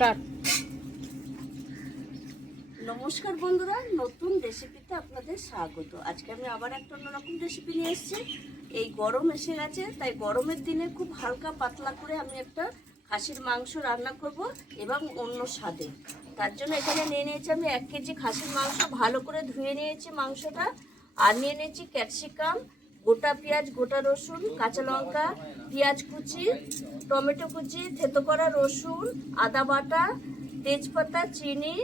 Start. নমস্কার বন্ধুরা, নতুন রেসিপিতে আপনাদের স্বাগত। আজকে আমি আবার একটা অন্যরকম রেসিপি নিয়ে এসেছি। এই গরম এসে গেছে, তাই গরমের দিনে খুব হালকা পাতলা করে আমি একটা খাসির মাংস রান্না করব এবং অন্য স্বাদে। তার জন্য এখানে নিয়ে নিয়েছি আমি 1 কেজি খাসির মাংস। ভালো করে ধুয়ে নিয়েছি মাংসটা। আর নিয়ে নিয়েছি ক্যাপসিকাম, গোটা পেঁয়াজ, গোটা রসুন, কাঁচা লঙ্কা, পেঁয়াজ কুচি, টমেটো কুচি, থেতো করা রসুন, আদা বাটা, তেজপাতা, চিনি,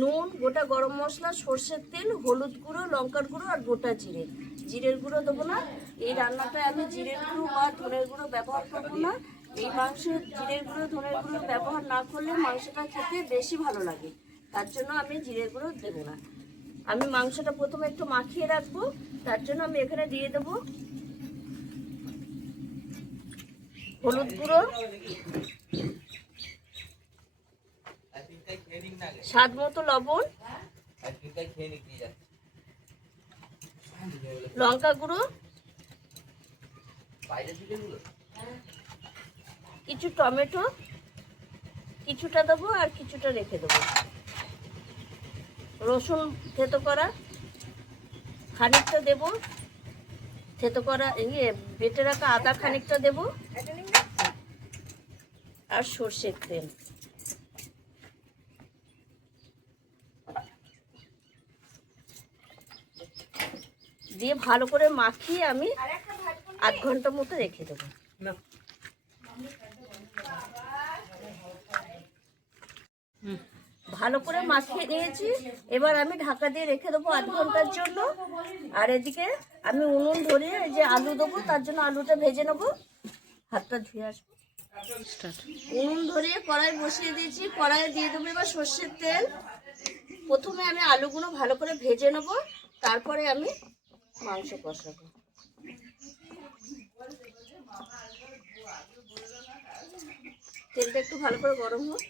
নুন, গোটা গরম মশলা, সর্ষের তেল, হলুদ গুঁড়ো, লঙ্কার গুঁড়ো আর গোটা জিরে। জিরের গুঁড়ো দেবো না। এই রান্নাটায় আমি জিরের গুঁড়ো বা ধনের গুঁড়ো ব্যবহার করবো না। এই মাংসে জিরের গুঁড়ো ধনের গুঁড়ো ব্যবহার না করলে মাংসটা খেতে বেশি ভালো লাগে, তার জন্য আমি জিরের গুঁড়ো দেবো না। আমি মাংসটা প্রথমে একটু মাখিয়ে রাখবো, তার জন্য আমি এখানে দিয়ে দেবো হলুদ গুঁড়ো, স্বাদ মতো লবণ, লঙ্কা গুঁড়ো, কিছু টমেটো, কিছুটা দেবো আর কিছুটা রেখে দেবো, রসুন থেতো করা খানিকটা দেবো, থেতো করা বেটে রাখা আদা খানিকটা দেবো, আর সর্ষের তেল দিয়ে ভালো করে মাখিয়ে আমি আধ ঘন্টা মতো রেখে দেবো। ভালো করে মাখিয়ে নিয়েছি, এবার আমি ঢাকা দিয়ে রেখে দেবো আধ ঘন্টার জন্য। আর এদিকে আমি উনুন ধরিয়ে যে আলু দেবো, তার জন্য আলুটা ভেজে নেবো। হাতটা ধুয়ে আসবো। উনুন ধরিয়ে কড়াই বসিয়ে দিয়েছি, কড়াইয়ে দিয়ে দেবো এবার সর্ষের তেল। প্রথমে আমি আলুগুলো ভালো করে ভেজে নেবো, তারপরে আমি মাংস কষাবো। তেলটা একটু ভালো করে গরম হোক।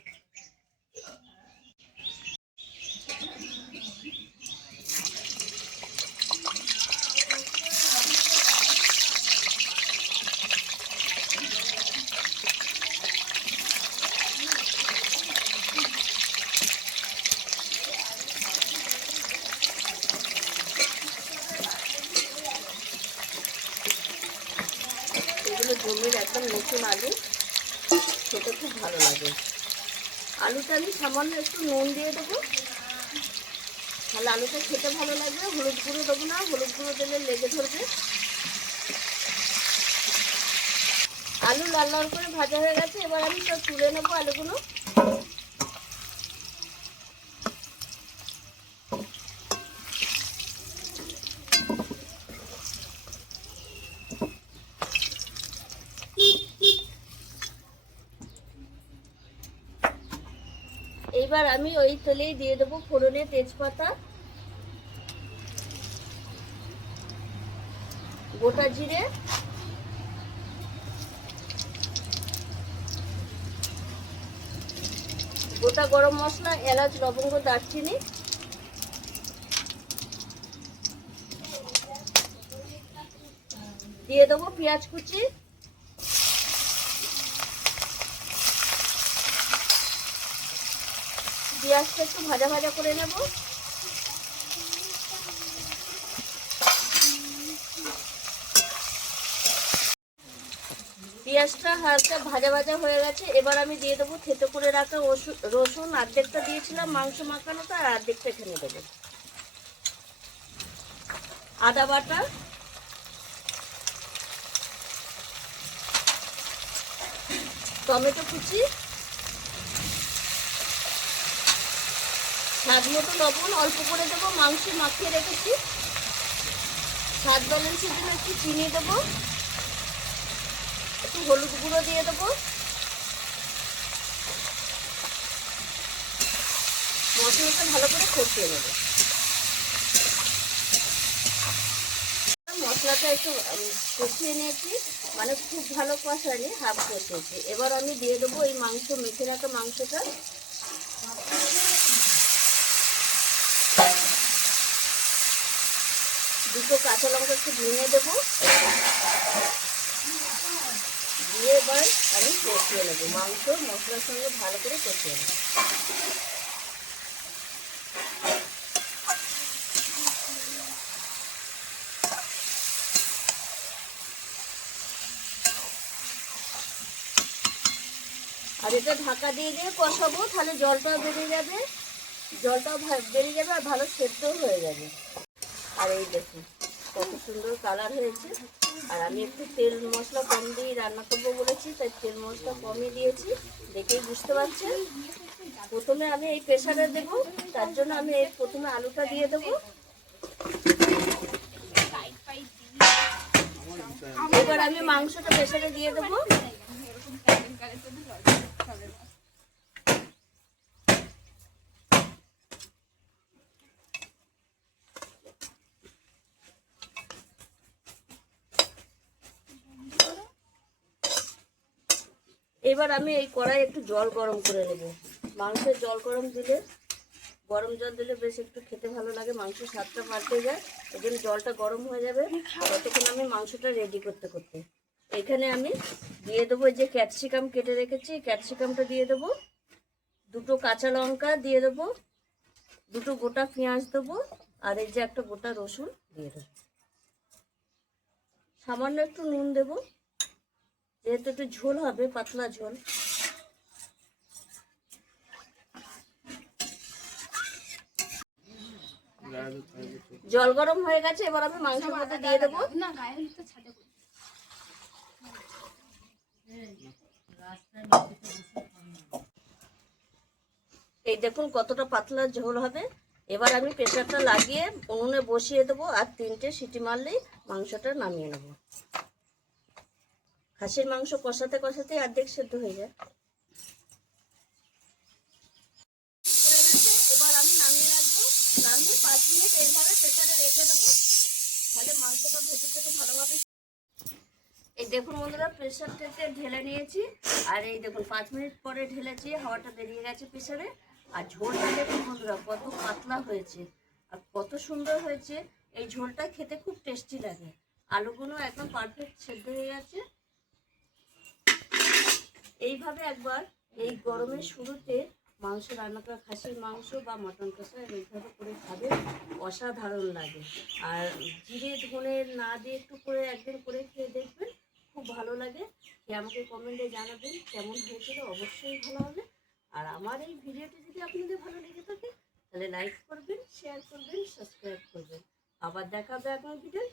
এগুলো জমির একদম নতুন আলু, খেতে খুব ভালো লাগে। আলুটা আমি সামান্য একটু নুন দিয়ে দেবো, তাহলে আলুটা খেতে ভালো লাগবে। হলুদ গুঁড়ো দেবো না, হলুদ গুঁড়ো দিলে লেগে ধরবে। আলু লাল লাল করে ভাজা হয়ে গেছে, এবার আমি সব তুলে নেবো আলুগুলো। এইবার আমি ওই তেলেই দিয়ে দেবো ফোড়নে তেজপাতা, গোটা জিরে, গোটা গরম মশলা, এলাচ, লবঙ্গ, দারচিনি, দিয়ে দেবো পেঁয়াজ কুচি, পেঁয়াজটা একটু ভাজা ভাজা করে নেব। পেঁয়াজটা হালকা ভাজা ভাজা হয়ে গেছে, এবার আমি দিয়ে দেবো থেতো করে রাখা রসুন। অর্ধেকটা দিয়েছিলাম মাংস মাখানোটা, আর অর্ধেকটা এখানে দেবো। আদা বাটা, টমেটো কুচি, স্বাদ মতো লবণ অল্প করে দেবো, মাংস মাখিয়ে রেখেছি। স্বাদ ব্যালেন্সের জন্য একটু চিনি দেবো, একটু হলুদ গুঁড়ো দিয়ে দেবো। মশলাটা ভালো করে কষিয়ে নেব। মশলাটা একটু কষিয়ে নিয়েছি, মানে খুব ভালো কষানি, হাফ কষিয়েছি। এবার আমি দিয়ে দেবো এই মাংস, মেখে রাখা মাংসটা। দুটো কাঁচা লঙ্কা একটু ভেঙে দেবো। দিয়ে এবার আমি কষিয়ে নেবো, মাংস মশলার সঙ্গে ভালো করে কষিয়ে নেবো। আর এটা ঢাকা দিয়ে দিয়ে কষাবো, তাহলে জলটাও বেরিয়ে যাবে, বেরিয়ে যাবে আর ভালো সেদ্ধও হয়ে যাবে। আর এই দেখুন কত সুন্দর কালার হয়েছে। আর আমি একটু তেল মশলা কম দিয়ে রান্না করবো বলেছি, তাই তেল মশলা কমই দিয়েছি, দেখেই বুঝতে পারছেন। প্রথমে আমি এই প্রেসারে দেবো, তার জন্য আমি এই প্রথমে আলুটা দিয়ে দেবো। এবার আমি মাংসটা প্রেসারে দিয়ে দেবো। এবার আমি এই কড়াই একটু জল গরম করে নেব। মাংসের জল গরম দিলে, গরম জল দিলে বেশ একটু খেতে ভালো লাগে, মাংসের স্বাদটা পাল্টে যায়। এই জন্য জলটা গরম হয়ে যাবে, ততক্ষণ আমি মাংসটা রেডি করতে করতে এখানে আমি দিয়ে দেবো যে ক্যাপসিকাম কেটে রেখেছি, ক্যাপসিকামটা দিয়ে দেবো, দুটো কাঁচা লঙ্কা দিয়ে দেবো, দুটো গোটা পেঁয়াজ দেবো, আর এই যে একটা গোটা রসুন দিয়ে দেবো। সামান্য একটু নুন দেবো, যেহেতু একটু ঝোল হবে, পাতলা ঝোল। জল গরম হয়ে গেছে, এবার আমি মাংসের মধ্যে দিয়ে দেবো। এই দেখুন কতটা পাতলা ঝোল হবে। এবার আমি প্রেসারটা লাগিয়ে উনুনে বসিয়ে দেবো, আর 3টে সিটি মারলেই মাংসটা নামিয়ে নেব। খাসির মাংস কষাতে কষাতে অর্ধেক সেদ্ধ হয়ে যায়। এবার আমি নামিয়ে রাখবো, নামিয়ে 5 মিনিট এইভাবে প্রেসারে রেখে দেবো, তাহলে মাংসটা ভেতর থেকে ভালোভাবে। এই দেখুন বন্ধুরা, প্রেসার থেকে ঢেলে নিয়েছি, আর এই দেখুন 5 মিনিট পরে ঢেলেছি, হাওয়াটা বেরিয়ে গেছে প্রেসারে। আর ঝোলটা দেখুন বন্ধুরা কত পাতলা হয়েছে আর কত সুন্দর হয়েছে। এই ঝোলটা খেতে খুব টেস্টি লাগে, আলুগুলো একদম পারফেক্ট সেদ্ধ হয়ে গেছে। এইভাবে একবার এই গরমের শুরুতে মাংস রান্না করা, খাসির মাংস বা মটন কষা এইভাবে করে খাবে, অসাধারণ লাগে। আর জিরে ধনে না দিয়ে একটু করে একদিন করে খেয়ে দেখবেন, খুব ভালো লাগে। আমাকে কমেন্টে জানাবেন কেমন হয়েছিল, অবশ্যই ভালো হবে। আর আমার এই ভিডিওটি যদি আপনাদের ভালো লেগে থাকে, তাহলে লাইক করবেন, শেয়ার করবেন, সাবস্ক্রাইব করবেন। আবার দেখা হবে আপনার ভিডিও।